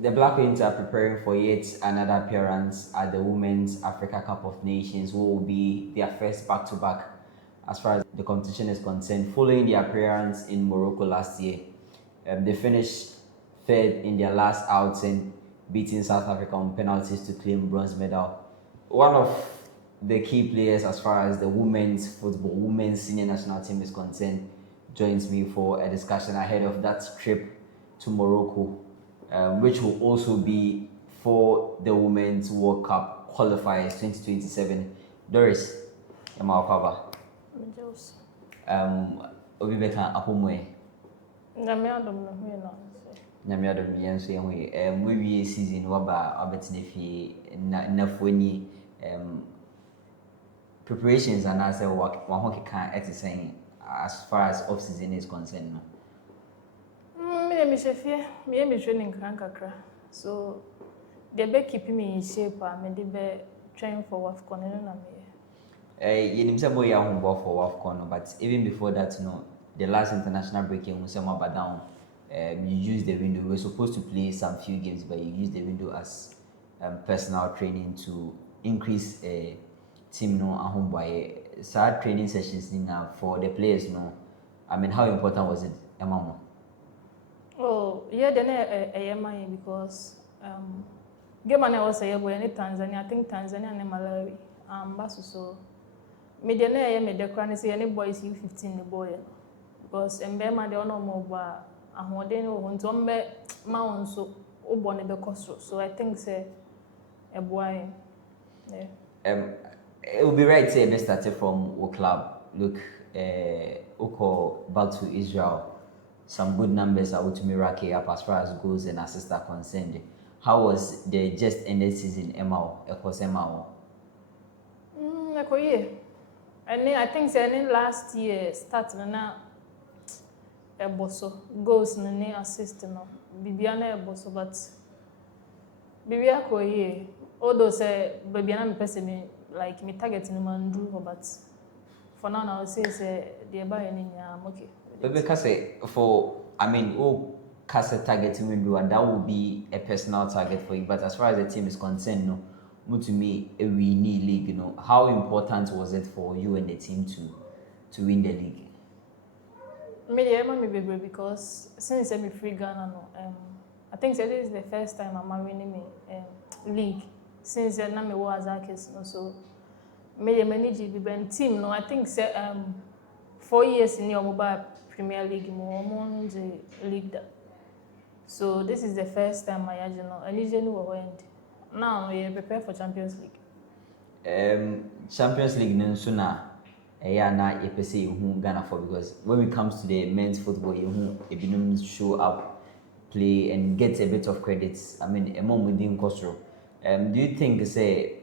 The Black Queens are preparing for yet another appearance at the Women's Africa Cup of Nations, what will be their first back-to-back as far as the competition is concerned, following their appearance in Morocco last year. They finished third in their last outing, beating South Africa on penalties to claim bronze medal. One of the key players as far as the women's football, women's senior national team is concerned, joins me for a discussion ahead of that trip to Morocco, which will also be for the Women's World Cup qualifiers 2027. Doris, Emma Okaba. Obi beka apomwe. Nyame adom yen so yen we wie season waba abetine fie na foni preparations and as work one ho keka saying as far as off season is concerned no. Me chefie me training kakra, so they be keeping me in shape. Me dey be training for WAFCON no na me. You say boy ya humbo for WAFCON, but even before that, the last international break you say down. You use the window. We were supposed to play some few games, but you use the window as personal training to increase team and home by sad training sessions for the players. I mean, how important was it, Emma? Oh, yeah, then I because game I was a boy in Tanzania. I think Tanzania and Malawi. So me then me the crown say any boys U15 the boy because Mbema they no more ahoden wo nto mbe ma won so obo ne be koso, so I think say a boy. Yeah. It would be right to say me started from a club. Look, Oko back to Israel. Some good numbers are to me rack up as far as goals and assists are concerned. How was the just ended season, Emma? Emma? I think say last year start na eboso goals ne assist no bibiana eboso, but bibia koye although say bibiana me person me like me target no man do, but for now I would say the buy any I'm okay. Because cast targeting window, and that would be a personal target for you. But as far as the team is concerned, to me, we need league. How important was it for you and the team to win the league? Me because since I'm free Ghana, I think this is the first time I'm winning me league since I'm was so me manage the team. I think 4 years in your mobile Premier League, more the league. So this is the first time I went. Now we prepare for Champions League. Champions League no sooner. Na say Ghana for, because when it comes to the men's football, you show up, play, and get a bit of credits. I mean, a mom within Costro. Do you think say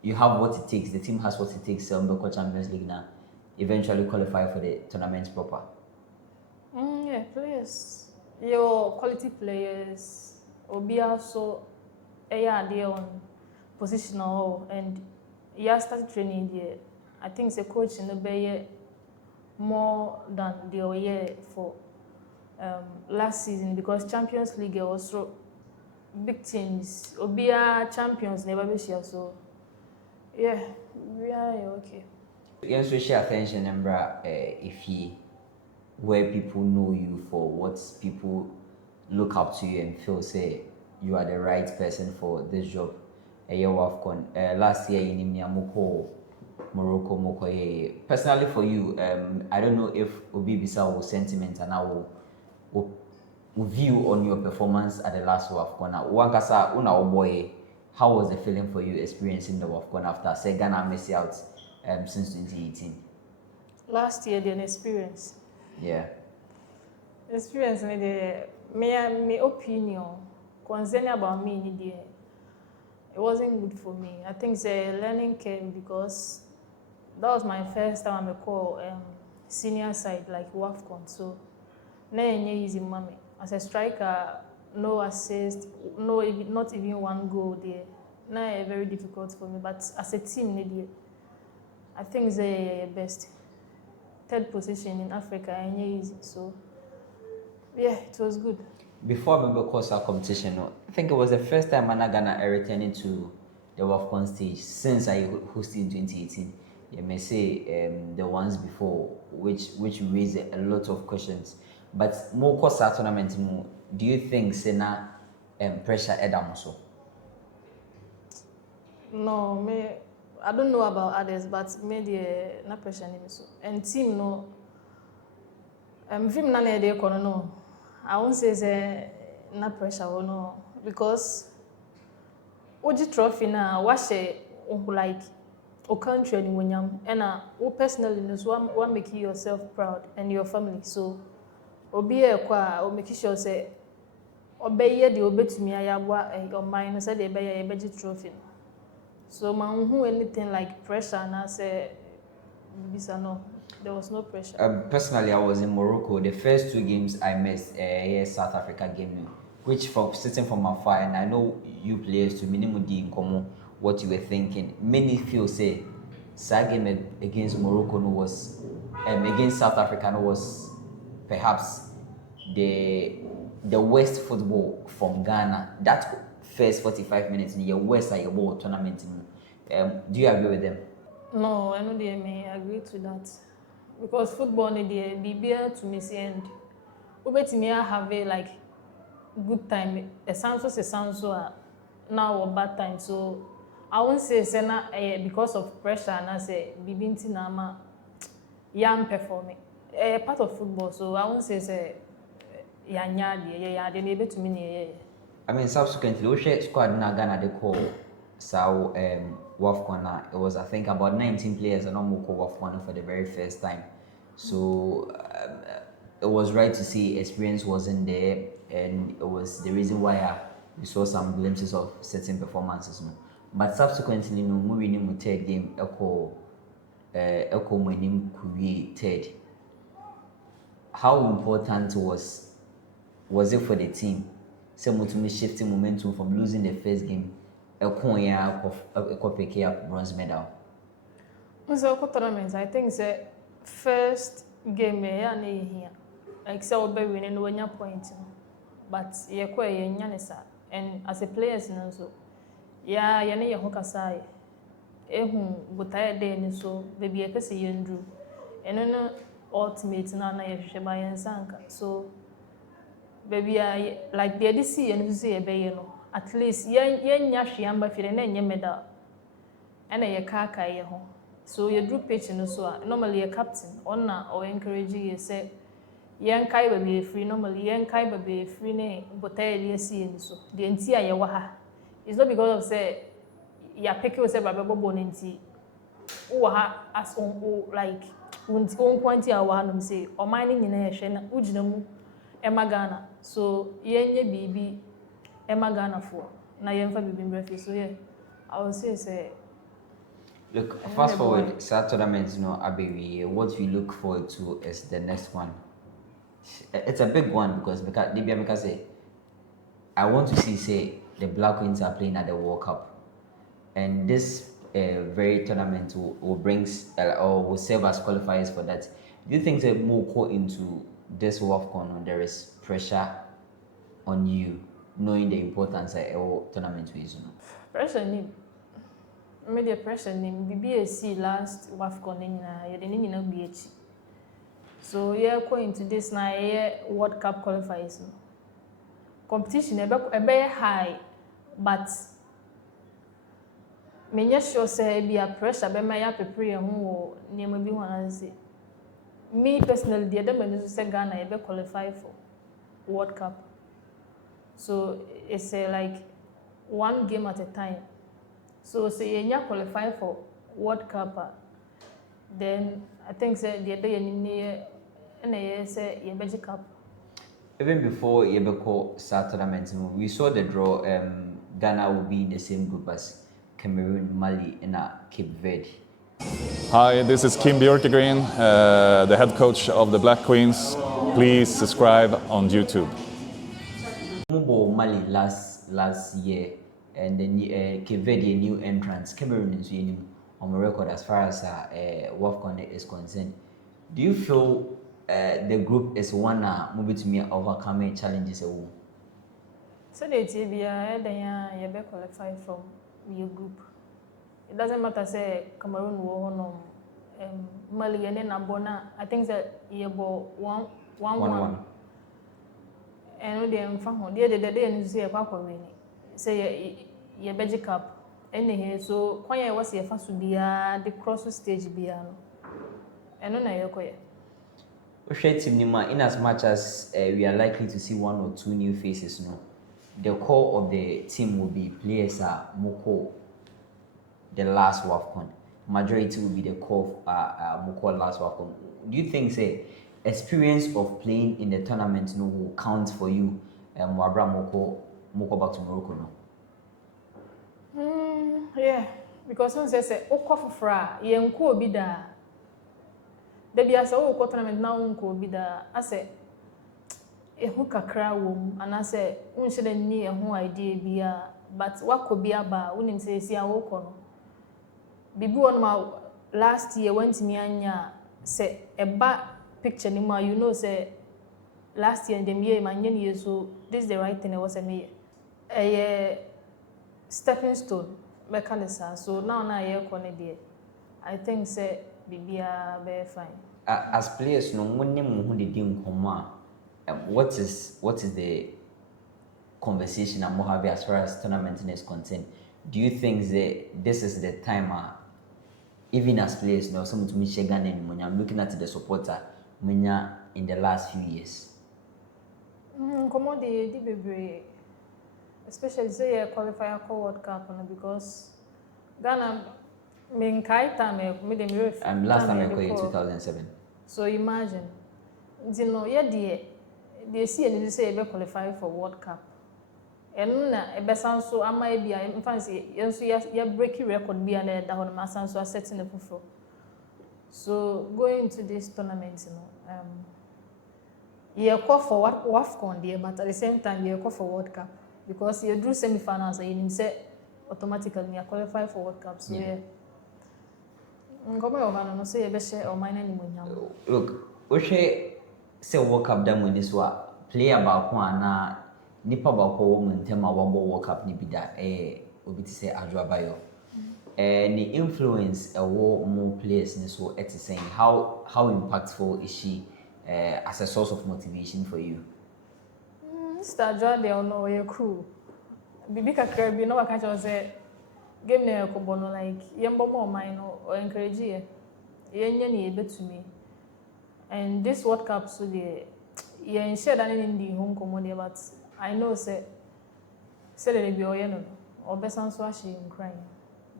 you have what it takes? The team has what it takes to Champions League now, eventually qualify for the tournaments proper? Yeah, players, your quality players, be also there on positional, and you start training there. I think the coach in the Bay more than the year for last season, because Champions League also big teams. Obia champions never be here, so yeah, we are okay. Again, social attention, if you where people know you for what people look up to you and feel say you are the right person for this job. WAFCON last year in Morocco. Personally for you, I don't know if Obi Bisa will sentiment and I will view on your performance at the last WAFCON. Wankasa una boy, how was the feeling for you experiencing the WAFCON after say Ghana missed out since 2018? Last year, the experience. Yeah. Experience my opinion concerning about me it wasn't good for me. I think the learning came because that was my first time I call senior side like WAFCON. So not easy mommy. As a striker, no assist, not even one goal there. Not very difficult for me. But as a team, I think the best. Third position in Africa, easy. So yeah, it was good. before I remember course our competition, no, I think it was the first time Ghana are returning to the WAFCON stage since I hosted in 2018. You may say the ones before, which raised a lot of questions. But more course our tournament, do you think Sena pressure Edam so? No, me, I don't know about others, but me the na pressure name so. And team no, film na na dey kono no. I won't say na pressure or no because oji trophy na wahye like o country ni wonyam and o personally no so one make yourself proud and your family. So obi e kwa o make sure say obeye de obetumi ayabwa your mind say de be ye beji trophy. So man who anything like pressure and I say bisa no, there was no pressure. Personally, I was in Morocco. The first 2 games I missed, here South Africa game, which from sitting from afar, and I know you players to minimum in common what you were thinking. Many feel say, game against Morocco was against South Africa was perhaps the worst football from Ghana. That first 45 minutes in the worst ball tournament. Do you agree with them? No, I know they may agree to that. Because football need the be to miss end. Ubetimi have a like good time. A sound so now or bad time. So I won't say sena because of pressure and I say bibinti nama yam performing. Part of football, so I won't say yeah, they able to mean I mean, subsequently, we shared squad na Ghana they call WAFCON. It was I think about 19 players and almost call WAFCON for the very first time. So it was right to see experience wasn't there, and it was the reason why we saw some glimpses of certain performances. But subsequently, no, we winning third game, echo winning third. How important was it for the team? Some to me shifting momentum from losing the first game, pick up bronze medal. So tournaments, I think the first game here, like so be winning when you point, but you and as a players so yeah, you know you hokasai. Butaya day so baby I can see you and no ultimate na you sanka. So baby I like the DC and you say no at least yen yamba feel and medal and a kaka ye home. So you do pitch no so normally a captain or encourage you say yen kai baby free normally yen kai baby free ne butaya see so the entire yawaha. It's not because of say ya pick yourself by Bobo Nenti. As on like when quantity our say or mining in a shen ujinamu Emma so ye baby Emma Ghana for na yemfa bibi breakfast. So yeah, I would say look, fast forward South tournaments, Abbey, what we look forward to is the next one. It's a big one because say I want to see say the Black Queens are playing at the World Cup, and this very tournament will bring or will serve as qualifiers for that. Do you think that more go into this WAFCON, there is pressure on you, knowing the importance of tournament is? pressure name. Media pressure name BBAC last WAFCON you didn't know BH. So yeah, going to this now World Cup qualifiers. Competition a very high, but me sure say be a pressure be my prepare who name be one say. Me personally, the other man say Ghana be qualify for World Cup. So it's like one game at a time. So say you qualify for World Cup, then I think say the other you say you be cup. Even before Yebeko South tournament, we saw the draw. Ghana will be in the same group as Cameroon, Mali, and Cape Verde. Hi, this is Kim Björkegren, the head coach of the Black Queens. Please subscribe on YouTube. Mali last year, and then Cape Verde a new entrance. Cameroon is on the record as far as WAFCON is concerned. Do you feel the group is one moving to me overcoming challenges? So they TBA, then you be qualified from your group. It doesn't matter say Cameroon war no Mali and Nabona. I think that you bought one. And they found the other day and see a papa winning. Say your veggie cup. Anyhow, so quite was your first to be the cross stage piano. And no, you're quite. In as much as we are likely to see 1 or 2 new faces, no, the core of the team will be players Moko, the last WAFCON. Majority will be the core of Moko last WAFCON. Do you think, say, experience of playing in the tournament no will count for you? Wabra Moko back to Morocco, no. Yeah, because one says, "Oh, coffee fra, yenko bida." There be as a tournament now unko bida. I say, "Who kakra wom," and I say, "Unshouldn't need a whole idea be but what could be about when him say see a walk on." Bibi one my last year went to me anya say a bad picture ni ma you know say last year in the year man year so this is the right thing I was a me a stepping stone mechanism so now year there I think say bibi be fine. As players, no one name who did what is the conversation I'm having as far as tournament is concerned? Do you think that this is the time, even as players, no, someone to me Ghana when I'm looking at the supporter in the last few years? Come on, the baby, especially say a qualifier for World Cup because Ghana, me time me the last time I called in 2007. So imagine, you know, they see and they say they qualify for World Cup. And na ebe sanso ama e bia in fact yenso ya breaking record bia na da hono sanso setting the fufu. So going to this tournament, you know, you call for WAFCON there, but at the same time you call for World Cup because you do semi-finals and you say automatically you qualify for World Cup. So yeah. No say be share or mine any money. Look, Oshe say World Cup dam when this wa player ba ko ana nipa ba ko wo ntema wabo World Cup ni bida obi ti say Adwabayo. The influence more players in so it's saying how impactful is she as a source of motivation for you? Mr. John they know you're cool. Bibi kakra bi no waka cho say game na ko bono like yembo mo mind or encourage ye. Yenye ni ebetumi. And this World Cup so the you ensure that in the home commodity but I know say they be oyeno or besan so she crying.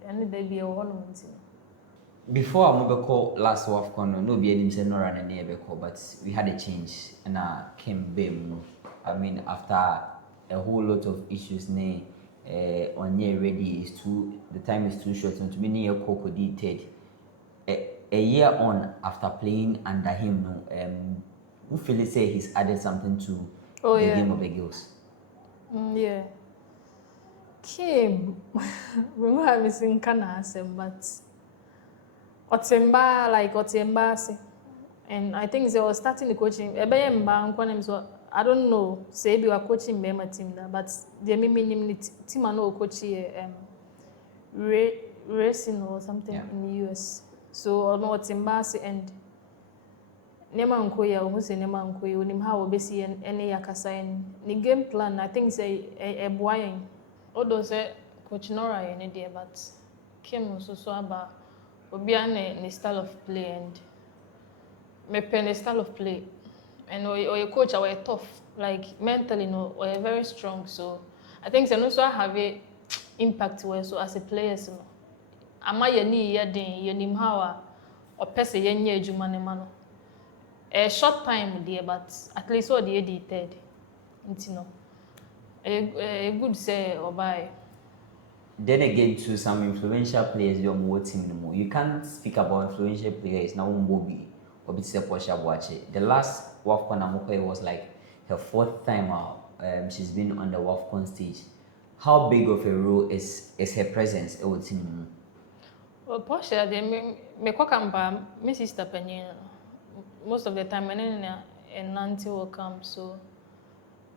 And they be a whole Before I move call last WAFCON, no be any say no run any call, but we had a change and I came BEM. I mean after a whole lot of issues on year ready is too the time is too short and to me near Coco did a year on after playing under him who feel say he's added something to the game of the girls. Yeah. Kim, we have missing Kanasem, but Otemba like Otemba, and I think they were starting the coaching. So I don't know, say you are coaching Bema team, but they mean team no coach racing or something in the US. So no Otemba and Nema Nkoya, who say Nema Nkoya, when him how obesi any yakasa and the game plan. I think say a boying. Although say Coach Nora any day, but Kim also so about Obiane ne style of play and me pen style of play and or your coach are tough like mentally no or very strong so I think they also have a impact where so as a player so ama ye ni ye den ye nim how or person ye nya adwuma ne ma no a short time there but at least what the edited you a good say or buy. Then again, to some influential players, you're more team no more. You can't speak about influential players now. Mbobi, the last WAFCON Amokoye was like her 4th time out. She's been on the WAFCON stage. How big of a role is her presence in the team? Well, Portia, me kwakamba, my sister Penny. Most of the time, and Nancy will come so.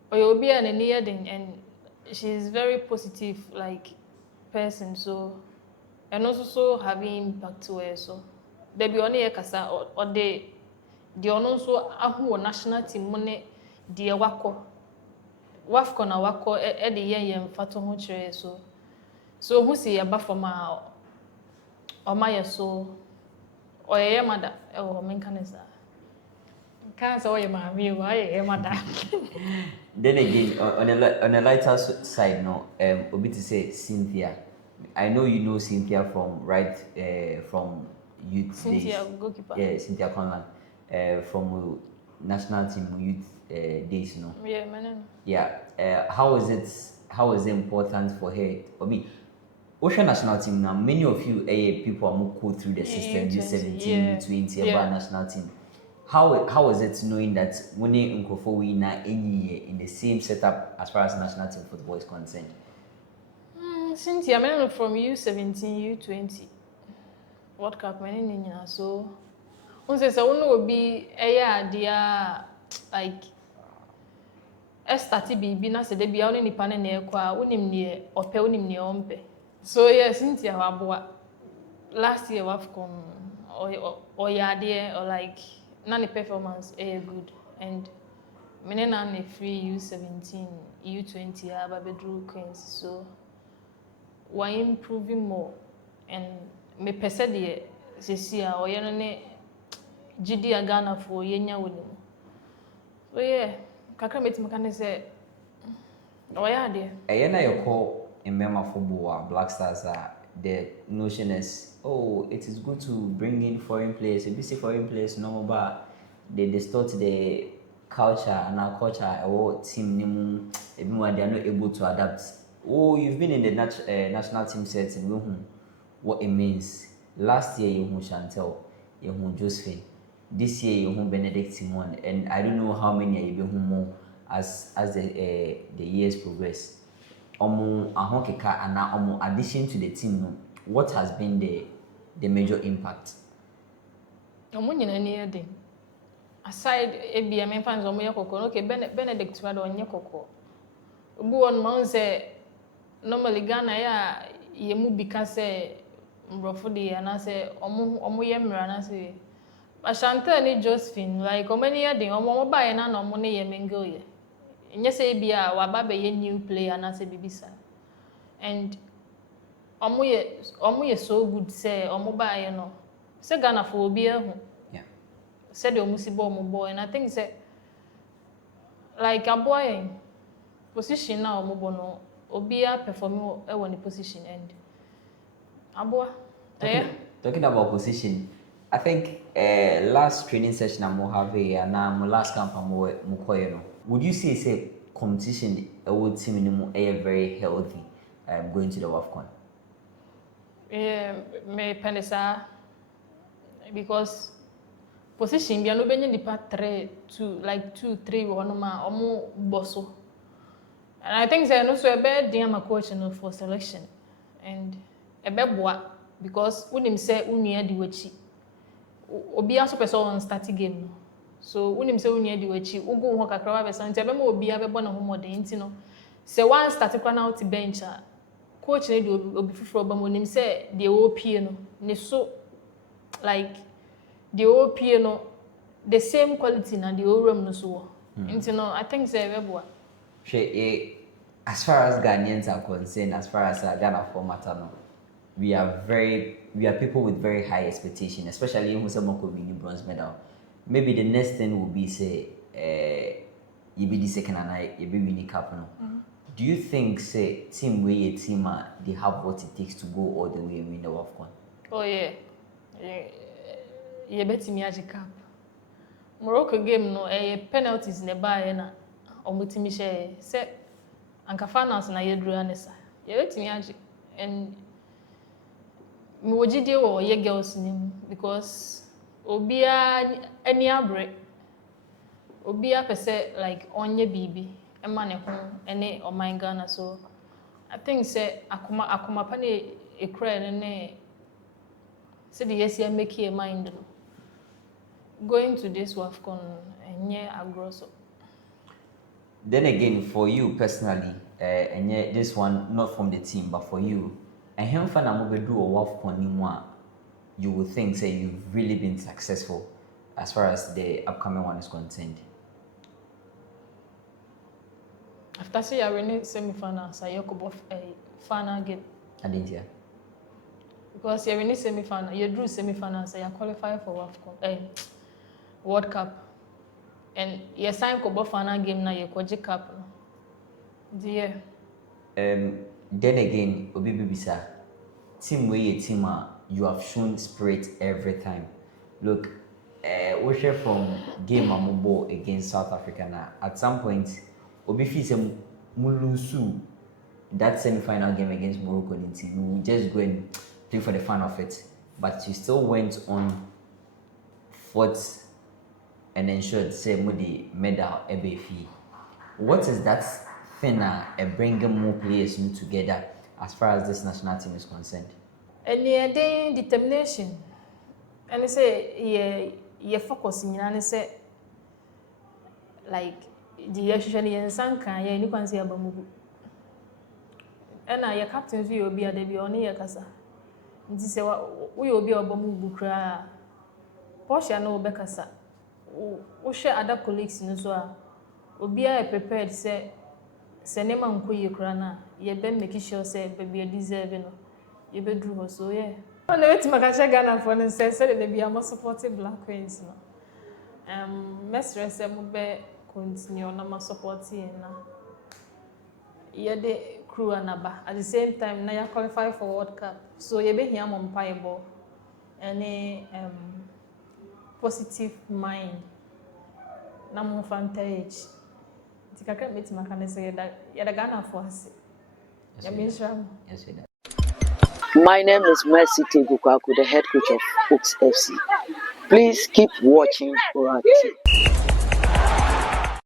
Or you'll be an and she's very positive like person, so and also having impact to her. So there be only a kasa or the also ahu national team money the WAFCON na WACO e de yen fato ho kire so who see aba from a omaya so oyeye mada e wo menka ne sa kan say oye maami o oyeye mada. Then again, on a lighter side, no, obi to say Cynthia. I know you know Cynthia from from youth Cynthia days. goalkeeper. Yeah, Cynthia Conlan, from national team youth days, no. Yeah, man. Yeah. How is it? How is it important for her? I mean, Ocean national team now. Many of you people are go through the system. U17, yeah. U20, Yeah. national team. How is it knowing that winning Nkofo winner any year in the same setup as far as national team football is concerned? Cynthia, I'm from U17, U20 World Cup, so unse say one will be idea like start be na say dey bia oni nipa na ekwa unim ne ope unim ne ompe. So yeah, Cynthia waboa last year WAFCON or yade or like none performance good and mene na ne free U17 U20 ababedru Queens, so why improving more and me pese de sesi a oye no ne gidi Ghana for yenya woni. So yeah, kakra metim kan say oye ade Na you call in Mema football Black Stars the notion is, oh, it is good to bring in foreign players. If you see foreign players no but they distort the culture and our culture our team nimu everyone they are not able to adapt. Oh, you've been in the national team setting, what it means. Last year you Chantel, you Josephine. This year you Benedict Simon, and I don't know how many you more as the years progress. Ahokeka and addition to the team, what has been the major impact? Aside ebia me fans omo yekoko, okay, Benedict wado onye koko. Obu on ma say normally Ghana ya yemu bika say mbrofo de na say omo ye mra na say Ashantel ni Josephine like omo ni yedin omo ba ye na omo ne ye mengo ye. Nye say bia wa ba be ye new player na say bibisa. And omo ye so good say omo ba ye no. Say Ghana for obi ehun. Said the omusibo boy, and I think say like a boy position now no obia performing in the position and aboa talking about position, I think last training session I'm having and now last camp I'm no. Would you say competition would seem very healthy going to the WAFCON? Yeah, me penisa because position bia no benye nipa 2 3 wonoma omo boso. And I think say no so ebe dia ma coach no for selection and ebe boa because unim say unua di wachi obi aso person on start game no, so unim say unua di wachi ugu ho kakra wa person nti ebe ma obi abebo na ho modern nti no say one start kwa na out bench a coach ne di obi fufuro ba mo nim say de opie no ne so like the OP no the same quality na the room no so. No, I think say weboa. As far as Ghanaians are concerned, as far as Ghana format no, we are people with very high expectation, especially who say Moko win bronze medal. Maybe the next thing will be say you be the second and you be winning cup no. Do you think say team way a team they have what it takes to go all the way and win the WAFCON? Oh yeah. You bet me as a cap. Morocco game no penalties ne ba na omutimi share say anka finals na yedru anesa. You bet me as and me wojide wo ye girls nim because obia ani abre obia pese like onye bibi ema ne ho ene oman Ghana, so I think say akoma pa ne ekra ne say the yes you make your mind no. Going to this WAFCON and yeah, agroso. Then again, for you personally, and yet this one not from the team but for you, and him fan amobedu or WAFCON ni you would think say you've really been successful as far as the upcoming one is concerned. After say I winning semi-finals, I go a final game. I didn't hear. Because you winning semi-final, you drew semi-finals, you qualify for WAFCON, World Cup, and you sign for final game now you Koji Cup. Yeah. Then again, Obi Bibisa, team way a team you have shown spirit every time. Look, we share from game Amubo against South Africa now. At some point, Obi Fise Mulusu that semi-final game against Morocco, you will just go and play for the fun of it. But you still went on, fought, and ensured say the medal EBF. What is that thing bringing more players together as far as this national team is concerned? And the determination. And they say you focus in and say like the usually in Sanka, you can see about Mubu. And your captain view will be a debut on your casa. This is what we will be a Bamubu cry. Portia no Becassa. We share other colleagues in Zoa. Will be prepared, say, Senema Nkuyi Krana, ye been making sure, say, baby, deserving. You be drew so, yeah. On the way to Makacha Ghana for and says, they be a more supportive Black Queens. Mestre said, Mube continue on my supporting. Ye de crew and at the same time, now you qualify for World Cup. So you be here on Pieball. Any positive mind. Namu fantage. Tikaka meet Makane say that you're the Ghana for us. Yes, My name is Mercy Tegukwaku, the head coach of Hawks FC. Please keep watching Orati.